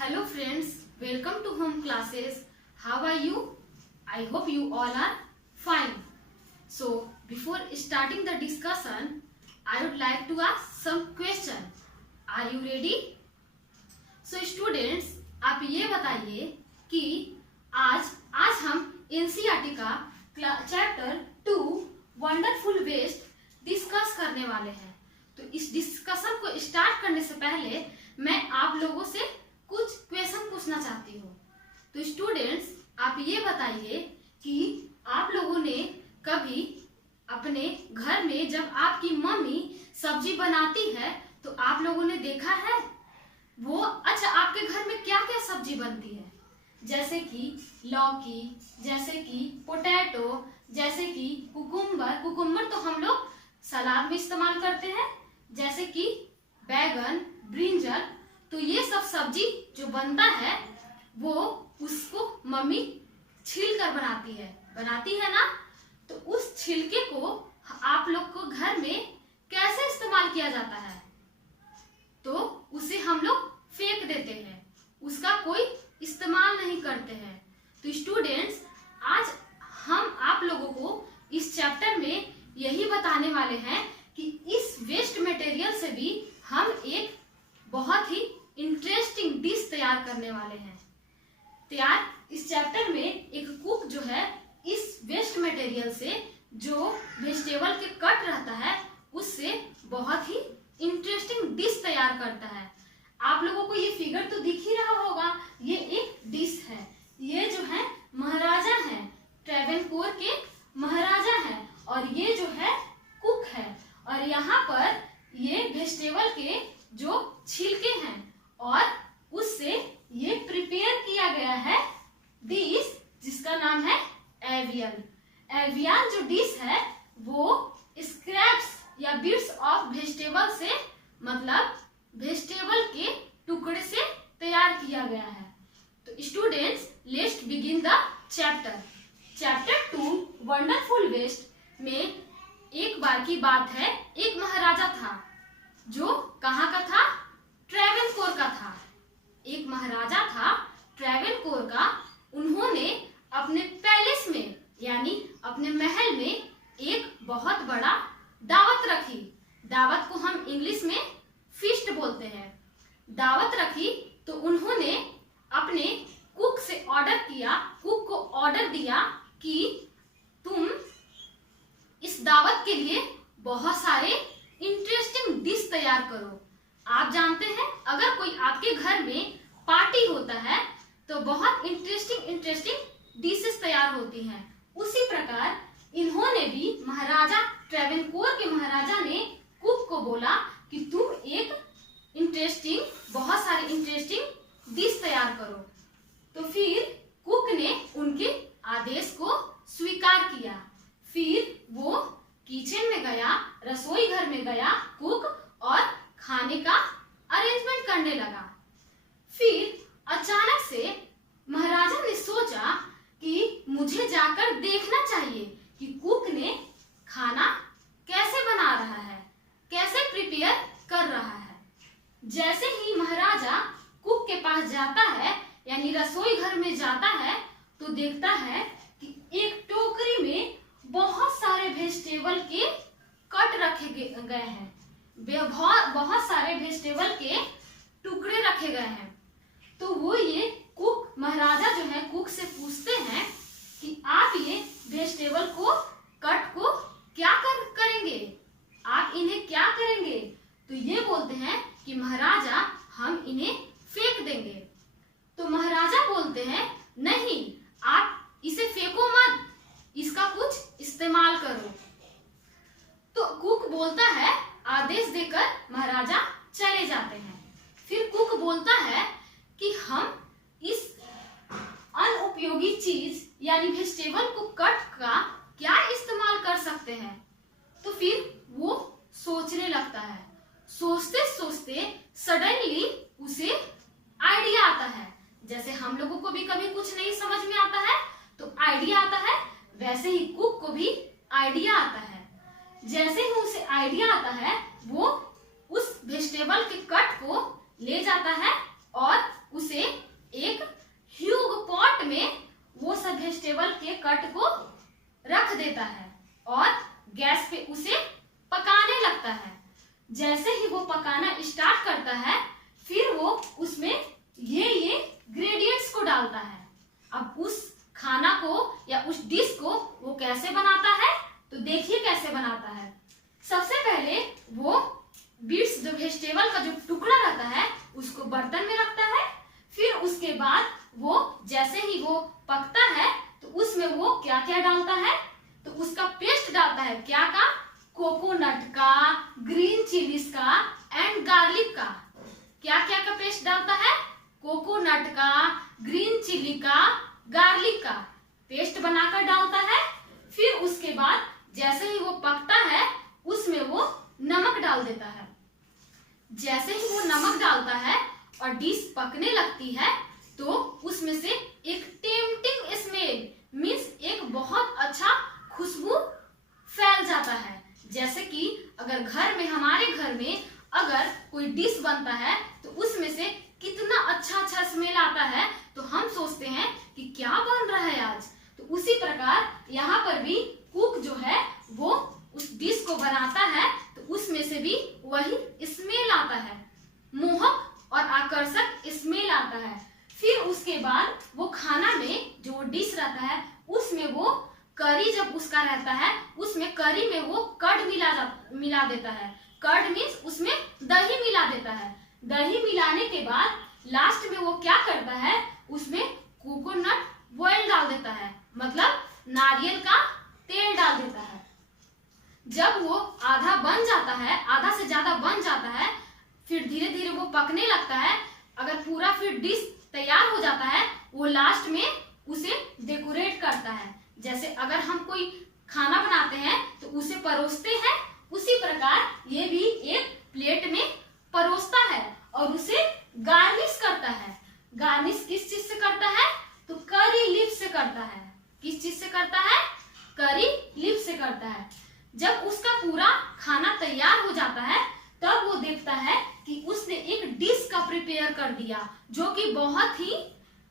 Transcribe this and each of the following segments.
Hello friends, welcome to home classes. How are you? I hope you all are fine. So before starting the discussion, I would like to ask some question. Are you ready? So students, आप ये बताइए कि आज हम NCERT का chapter 2 wonderful waste discuss करने वाले हैं। तो इस डिस्कशन को स्टार्ट करने से पहले मैं आप लोगों से कुछ क्वेश्चन पूछना चाहती हूँ। तो स्टूडेंट्स, आप ये बताइए कि आप लोगों ने कभी अपने घर में जब आपकी मम्मी सब्जी बनाती है तो आप लोगों ने देखा है वो आपके घर में क्या क्या सब्जी बनती है, जैसे कि लौकी, जैसे कि पोटैटो, जैसे कि कुकुम्बर तो हम लोग सलाद में इस्तेमाल करते हैं, जैसे कि बैगन, ब्रिंजल। तो ये सब सब्जी जो बनता है वो उसको मम्मी छील कर बनाती है ना। तो उस छिलके को आप लोग को घर में कैसे इस्तेमाल किया जाता है? तो उसे हम लोग फेंक देते हैं, उसका कोई इस्तेमाल नहीं करते हैं। तो स्टूडेंट्स, आज हम आप लोगों को इस चैप्टर में यही बताने वाले हैं कि इस वेस्ट मटेरियल से भी हम एक बहुत ही इंटरेस्टिंग डिश तैयार करने वाले हैं। इस चैप्टर में एक कुक जो है इस वेस्ट मटेरियल से जो वेजिटेबल के कट रहता है उससे बहुत ही इंटरेस्टिंग डिश तैयार करता है। आप लोगों को ये फिगर तो दिख ही रहा होगा, ये एक डिश है। ये जो है महाराजा है, ट्रैवेनकोर के महाराजा है, और ये जो है कुक है। और यहाँ पर ये वेजिटेबल के जो छिलके हैं और उससे ये प्रिपेयर किया गया है डिश जिसका नाम है एवियन। एवियन जो डिश है वो स्क्रैप्स या बिट्स ऑफ वेजिटेबल से, मतलब वेजिटेबल के टुकड़े से तैयार किया गया है। तो students, let's begin the chapter 2 wonderful waste में एक बार की बात है, एक महाराजा था जो कहाँ का था? ट्रैवेनकोर का था। एक महाराजा था ट्रैवेनकोर का। उन्होंने अपने पैलेस में यानी अपने महल में एक बहुत बड़ा दावत रखी। दावत को हम इंग्लिश में फीस्ट बोलते हैं। दावत रखी तो उन्होंने अपने कुक को ऑर्डर दिया कि तुम इस दावत के लिए बहुत सारे इंटरेस्टिंग डिश तैयार करो। आप जानते हैं अगर कोई आपके घर में पार्टी होता है तो बहुत इंटरेस्टिंग डिशेस तैयार होती हैं। उसी प्रकार इन्होंने भी, महाराजा ट्रैवेनकोर के महाराजा ने कुक को बोला कि तुम एक बहुत सारे इंटरेस्टिंग डिश तैयार करो। तो फिर कुक ने उनके आदेश को स्वीकार किया। फिर वो किचन में गया, रसोई घर में गया कुक, और खाने का अरेंजमेंट करने लगा। फिर अचानक से महाराजा ने सोचा कि मुझे जाकर देखना चाहिए कि कुक ने खाना कैसे बना रहा है, कैसे प्रिपेयर कर रहा है। जैसे ही महाराजा कुक के पास जाता है यानी रसोई घर में जाता है तो देखता है कि एक टोकरी में बहुत सारे वेजिटेबल के कट रखे गए हैं, बहुत सारे वेजिटेबल के टुकड़े रखे गए हैं। तो वो ये कुक, महाराजा जो है कुक से पूछते हैं कि आप ये वेजिटेबल कट को क्या करेंगे, आप इन्हें क्या करेंगे? तो ये बोलते हैं कि महाराजा हम इन्हें फेंक देंगे। तो महाराजा बोलते हैं नहीं, आप इसे फेंको मत, इसका कुछ इस्तेमाल करो। तो कुक बोलता है, आदेश देकर महाराजा चले जाते हैं। फिर कुक बोलता है कि हम इस अनुपयोगी चीज यानी वेजिटेबल को कट का क्या इस्तेमाल कर सकते हैं। तो फिर वो सोचने लगता है। सोचते सोचते सडनली उसे आइडिया आता है। जैसे हम लोगों को भी कभी कुछ नहीं समझ में आता है तो आइडिया आता है, वैसे ही कुक को भी आइडिया आता है। जैसे ही उसे आइडिया आता है वो उस वेजिटेबल के कट को ले जाता है और उसे जैसे ही वो पकाना स्टार्ट करता है फिर वो उसमें ये ग्रेडिएंट्स को डालता है। अब उस खाना को या उस डिश को वो कैसे बनाता है, तो देखिए कैसे बनाता है। सबसे पहले वो बीट्स जो वेजिटेबल का जो टुकड़ा रहता है उसको बर्तन में रखता है। फिर उसके बाद वो जैसे ही वो पकता है तो उसमें वो क्या क्या डालता है, तो उसका पेस्ट डालता है। क्या का? कोकोनट का, ग्रीन चिलीज का एंड गार्लिक का। क्या क्या का पेस्ट डालता है? कोकोनट का, ग्रीन चिली का, गार्लिक का पेस्ट बनाकर डालता है। फिर उसके बाद जैसे ही वो पकता है उसमें वो नमक डाल देता है। जैसे ही वो नमक डालता है और डिश पकने लगती है तो उसमें से एक टेम्पटिंग स्मेल मीन्स एक बहुत अच्छा खुशबू फैल जाता है। जैसे कि अगर हमारे घर में अगर कोई डिश बनता है तो उसमें से कितना अच्छा स्मेल आता है तो हम सोचते हैं कि क्या बन रहा है आज। तो उसी प्रकार यहाँ पर भी कुक जो है वो उस डिश को बनाता है तो उसमें से भी वही स्मेल आता है, मोहक और आकर्षक स्मेल आता है। फिर उसके बाद वो खाना में जो वो डिश रहता है उसमें वो करी जब उसका रहता है उसमें करी में वो कर्ड मिला देता है। कर्ड मीन्स उसमें दही मिला देता है। दही मिलाने के बाद लास्ट में वो क्या करता है, उसमें कोकोनट ऑयल डाल देता है, मतलब नारियल का तेल डाल देता है। जब वो आधा बन जाता है, आधा से ज्यादा बन जाता है, फिर धीरे धीरे वो पकने लगता है। अगर पूरा फिर डिश तैयार हो जाता है वो लास्ट में उसे डेकोरेट करता है। जैसे अगर हम कोई खाना बनाते हैं तो उसे परोसते हैं, उसी प्रकार ये भी एक प्लेट में परोसता है और उसे गार्निश करता है। गार्निश किस चीज से करता है, तो करी लीफ से करता है। किस चीज से करता है? करी लीफ से करता है। जब उसका पूरा खाना तैयार हो जाता है तब वो देखता है कि उसने एक डिश का प्रिपेयर कर दिया जो कि बहुत ही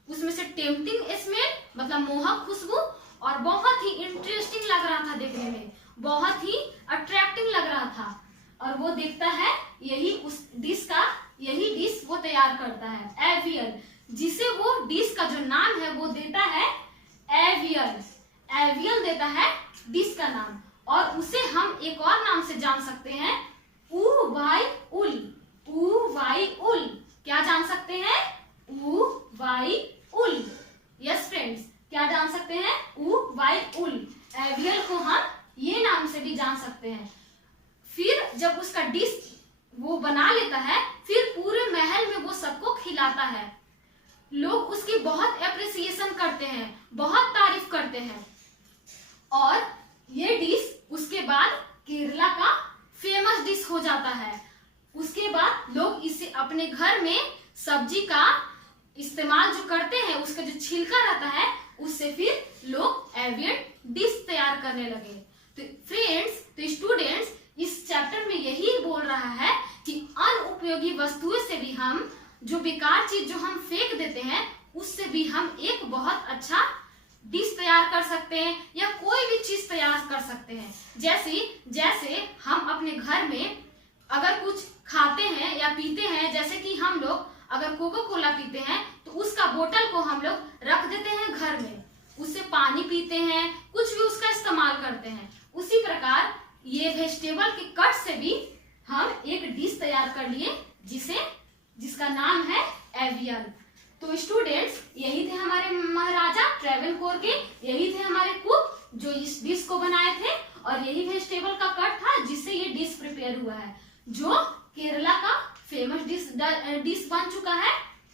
उसमें से टेम्पटिंग स्मेल मतलब मोहक खुशबू और बहुत ही इंटरेस्टिंग लग रहा था देखने में, बहुत ही अट्रैक्टिव लग रहा था। और वो देखता है यही डिश वो तैयार करता है एवियल, जिसे वो डिश का जो नाम है वो देता है एवियल देता है डिश का नाम। और उसे हम एक और नाम से जान सकते हैं, वाई उल। क्या जान सकते हैं? वाई उल। यस फ्रेंड्स, क्या जान सकते हैं? वाई उल। एवियल को हम ये नाम से भी जान सकते हैं। फिर जब उसका डिश वो बना लेता है फिर पूरे महल में वो सबको खिलाता है। लोग उसकी बहुत एप्रिसिएशन करते हैं, बहुत तारीफ करते हैं। और ये डिश उसके बाद केरला का फेमस डिश हो जाता है। उसके बाद लोग इसे अपने घर में सब्जी का इस्तेमाल जो करते हैं, उसका जो छिलका रहता है उससे फिर लोग एवियल डिश तैयार करने लगे। तो फ्रेंड्स, तो स्टूडेंट्स, इस चैप्टर में यही बोल रहा है कि अनुपयोगी वस्तुओं से भी हम जो बेकार चीज जो हम फेंक देते हैं उससे भी हम एक बहुत अच्छा डिश तैयार कर सकते हैं या कोई भी चीज तैयार कर सकते हैं। जैसे हम अपने घर में अगर कुछ खाते हैं या पीते हैं, जैसे कि हम लोग अगर कोको कोला पीते हैं तो उसका बोतल को हम लोग रख देते हैं घर में, उससे पानी पीते हैं, कुछ भी उसका इस्तेमाल करते हैं। उसी प्रकार ये वेजिटेबल के कट से भी हम एक डिश तैयार कर लिए जिसका नाम है एवियल। तो स्टूडेंट्स, यही थे हमारे महाराजा ट्रेवनकोर के, यही थे हमारे कुक जो इस डिश को बनाए थे, और यही वेजिटेबल का कट था जिससे ये डिश प्रिपेयर हुआ है, जो केरला का फेमस डिश बन चुका है,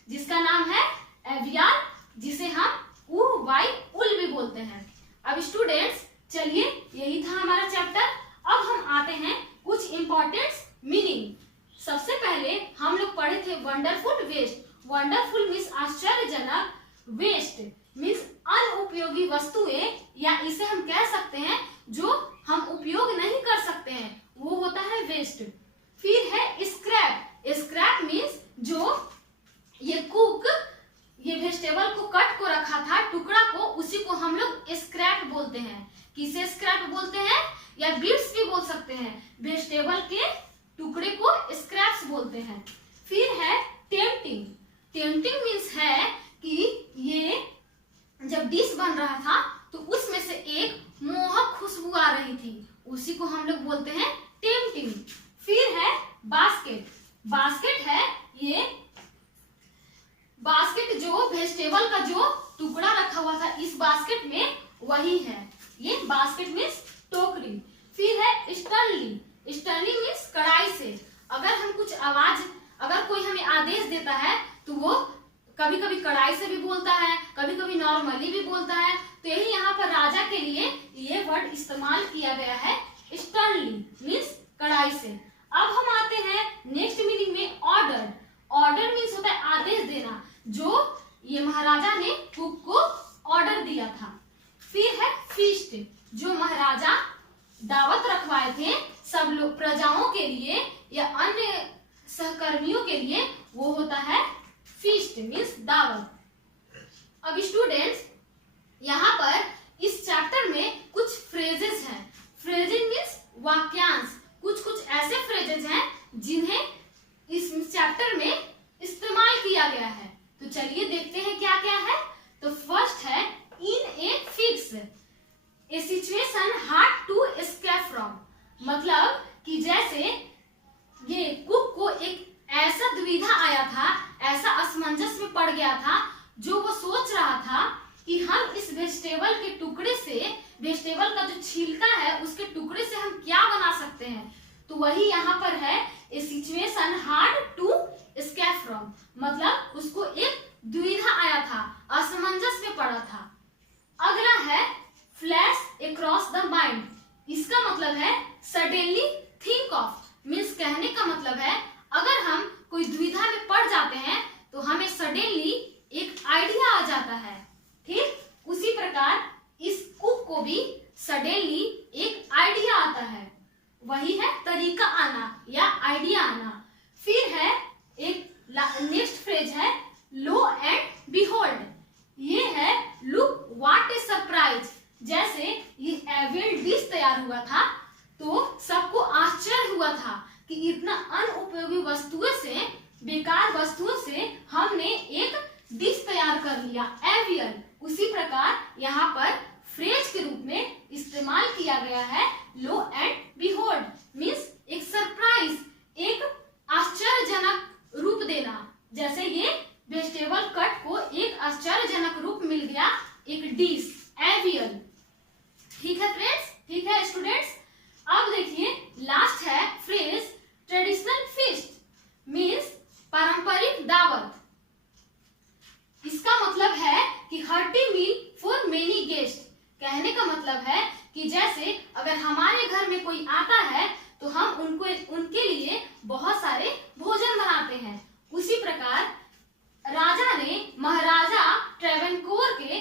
जिसका नाम है एवियल, जिसे हम उल भी बोलते हैं। अब स्टूडेंट्स, चलिए, यही था हमारा चैप्टर। अब हम आते हैं कुछ इंपॉर्टेंट मीनिंग। सबसे पहले हम लोग पढ़े थे वंडरफुल वेस्ट। वंडरफुल मीन्स आश्चर्यजनक, वेस्ट मीन्स अनुपयोगी वस्तुएं, या इसे हम कह सकते हैं जो हम उपयोग नहीं कर सकते हैं, वो होता है वेस्ट। फिर है स्क्रैप। स्क्रैप मीन्स जो ये कुक ये वेजिटेबल को कट को रखा था, टुकड़ा को, उसी को हम लोग स्क्रैप बोलते हैं। किसे स्क्रैप बोलते हैं? या बिट्स भी बोल सकते हैं। वेजिटेबल के टुकड़े टुकड़े को स्क्रैप्स बोलते हैं। फिर है टेम्पटिंग। टेम्पटिंग मीन्स है कि ये जब डिश बन रहा था तो उसमें से एक मोहक खुशबू आ रही थी, उसी को हम लोग बोलते हैं टेम्पटिंग। फिर है बास्केट। बास्केट है ये बास्केट जो वेजिटेबल का जो टुकड़ा रखा हुआ था इस बास्केट में, वही है ये बास्केट मीन्स टोकरी। फिर है स्टर्नली। स्टर्नली मीन्स कढ़ाई से। अगर कोई हमें आदेश देता है तो वो कभी कभी कढ़ाई से भी बोलता है, कभी कभी नॉर्मली भी बोलता है। तो यही यहाँ पर राजा के लिए ये वर्ड इस्तेमाल किया गया है, स्टर्नली मीन्स कढ़ाई से। अब हम आते हैं नेक्स्ट मीनिंग में, ऑर्डर। ऑर्डर मीन्स होता है आदेश देना, जो ये महाराजा ने कुक को ऑर्डर दिया था। फिर है फीस्ट, जो महाराजा दावत रखवाए थे सब लोग प्रजाओं के लिए या अन्य सहकर्मियों के लिए, वो होता है फीस्ट मीन्स दावत। अब स्टूडेंट्स यहाँ पर इस चैप्टर में कुछ फ्रेजेस हैं। फ्रेजेस मीन्स वाक्यांश। कुछ ऐसे फ्रेजेस हैं जिन्हें इस चैप्टर में इस्तेमाल किया गया है। तो चलिए देखते हैं क्या क्या है। तो फर्स्ट है in a fix a situation hard to escape from. मतलब कि जैसे ये कुक को एक ऐसा दुविधा आया था, ऐसा असमंजस में पड़ गया था, जो वो सोच रहा था कि हम इस वेजिटेबल के टुकड़े से, वेजिटेबल का जो छिलका है उसके टुकड़े से हम क्या बना सकते हैं। तो वही यहाँ पर है a situation hard to escape from. मतलब उसको एक दुविधा आया था, असमंजस में पड़ा था। अगला है फ्लैश अक्रॉस द माइंड। इसका मतलब है सडनली थिंक ऑफ। मीन्स कहने का मतलब है अगर हम कोई दुविधा में पड़ जाते हैं तो हमें सडनली एक आइडिया आ जाता है। ठीक उसी प्रकार इस कुक को भी सडनली एक आइडिया आता है, वही है तरीका आना या आइडिया आना। फिर है एक नेक्स्ट फ्रेज है लो एंड बिहोल्ड। ये है लुक व्हाट ए सरप्राइज। जैसे ये एविल डिश तैयार हुआ था तो सबको आश्चर्य हुआ था कि इतना अनुपयोगी वस्तुओं से, बेकार वस्तुओं से हमने एक डिश तैयार कर लिया, एवियल। उसी प्रकार यहाँ पर फ्रेज के रूप में इस्तेमाल किया गया है लो एंड बिहोल्ड। मीन्स एक सरप्राइज, एक आश्चर्यजनक रूप देना। जैसे ये वेजिटेबल कट को एक आश्चर्यजनक रूप मिल गया, एक डिश एवियल। ठीक है फ्रेंड्स, ठीक है स्टूडेंट्स। अब देखिए लास्ट है फ्रेज ट्रेडिशनल फीस्ट मीन्स पारंपरिक दावत। इसका मतलब है कि hearty meal for many guest. कहने का मतलब है कि जैसे अगर हमारे घर में कोई आता है तो हम उनके लिए बहुत सारे भोजन बनाते हैं। उसी प्रकार राजा ने महाराजा ट्रेवेनकोर के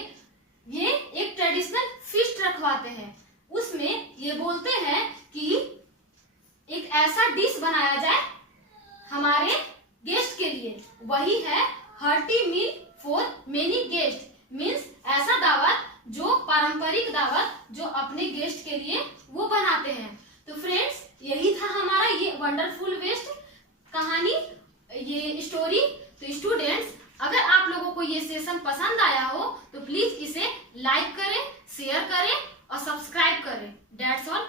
ये एक ट्रेडिशनल फीस्ट रखवाते हैं। उसमें ये बोलते हैं कि एक ऐसा डिश बनाया जाए हमारे गेस्ट के लिए, वही है hearty meal for many guest. Means ऐसा दावत जो पारंपरिक दावत जो अपने गेस्ट के लिए वो बनाते हैं। तो फ्रेंड्स यही था हमारा ये वंडरफुल वेस्ट कहानी, ये स्टोरी। तो स्टूडेंट्स अगर आप लोगों को ये सेशन पसंद आया हो तो प्लीज इसे लाइक करें, शेयर करें और सब्सक्राइब करें। That's all.